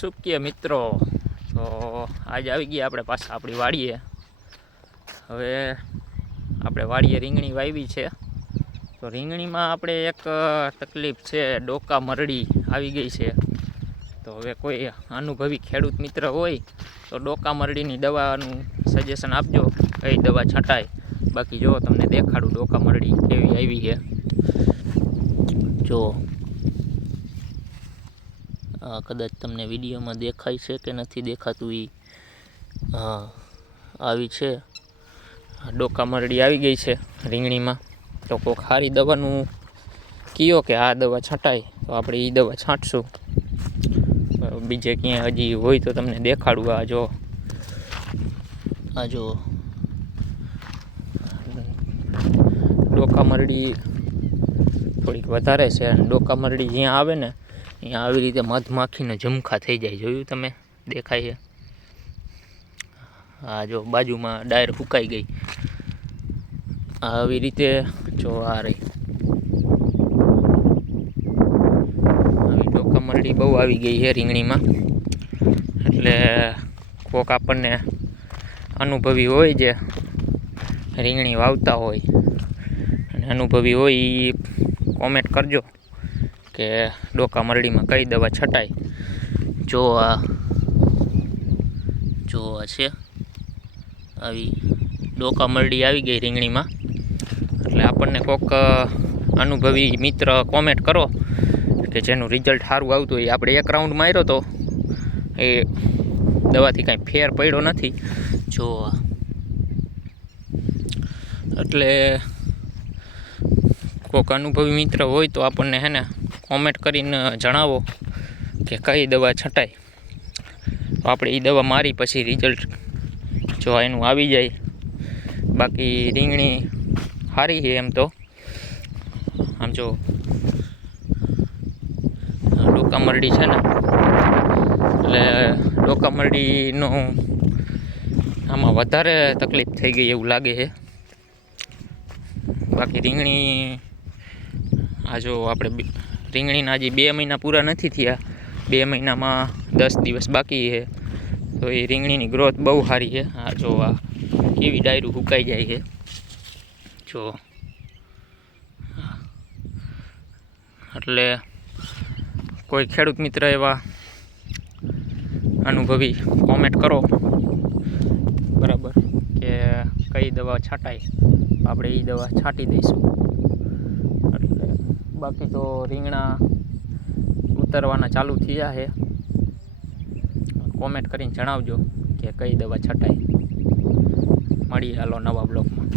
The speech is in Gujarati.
શું કે મિત્રો, તો આજ આવી ગયા આપણે પાછા આપણી વાડીએ. હવે આપણે વાડીએ રીંગણી વાવી છે. તો રીંગણીમાં આપણે એક તકલીફ છે, ડોકા મરડી આવી ગઈ છે. તો હવે કોઈ અનુભવી ખેડૂત મિત્ર હોય તો ડોકા મરડીની દવાનું સજેશન આપજો, કઈ દવા છટાય. બાકી જો તમને દેખાડું ડોકા મરડી કેવી આવી છે. જો કદાચ તમને વિડીયોમાં દેખાય છે કે નથી દેખાતું એ. હા, આવી છે ડોકા મરડી આવી ગઈ છે રીંગણીમાં. તો કોઈક સારી દવાનું કયો કે આ દવા છટાય તો આપણે એ દવા છાંટશું. બીજે ક્યાંય હજી હોય તો તમને દેખાડું. આ જો ડોકા મરડી થોડીક વધારે છે. અને ડોકા મરડી જ્યાં આવે ને અહીંયા આવી રીતે મધમાખીને ઝુમખા થઈ જાય, જોયું તમે? દેખાય છે. આ જો બાજુમાં ડાયર ફૂંકાઈ ગઈ. આવી રીતે જો આ રહી આવી ડોકા મરડી બહુ આવી ગઈ છે રીંગણીમાં. એટલે કોક આપણને અનુભવી હોય જે રીંગણી વાવતા હોય અને અનુભવી હોય એ કોમેન્ટ કરજો કે ડોકા મરડીમાં કઈ દવા છટાય. જો આ છે આવી ડોકા મરડી આવી ગઈ રીંગણીમાં. એટલે આપણને કોક અનુભવી મિત્ર કોમેન્ટ કરો કે જેનું રિઝલ્ટ સારું આવતું હોય. આપણે એક રાઉન્ડ માર્યો તો એ દવાથી કાંઈ ફેર પડ્યો નથી. જો એટલે કોઈક અનુભવી મિત્ર હોય તો આપણને હે ને કોમેન્ટ કરીને જણાવો કે કઈ દવા છટાય. તો આપણે એ દવા મારી પછી રિઝલ્ટ જો એનું આવી જાય. બાકી રીંગણી સારી છે એમ તો. આમ જો ડોકા મરડી છે ને, એટલે ડોકા મરડીનો આમાં વધારે તકલીફ થઈ ગઈ એવું લાગે છે. બાકી રીંગણી આ જો આપણે રીંગણીના હજી 2 મહિના પૂરા નથી થયા. 2 મહિનામાં 10 દિવસ બાકી છે. તો એ રીંગણીની ગ્રોથ બહુ સારી છે. આ જો આ કેવી ડાયરું સુકાઈ જાય છે. જો એટલે કોઈ ખેડૂત મિત્ર એવા અનુભવી કોમેન્ટ કરો બરાબર કે કઈ દવા છાંટાય, આપણે એ દવા છાંટી દઈશું. એટલે બાકી તો રીંગણા ઉતરવાના ચાલુ થયા છે. કોમેન્ટ કરીને જણાવજો કે કઈ દવા છટાય. મળીએ હાલો નવા બ્લોગમાં.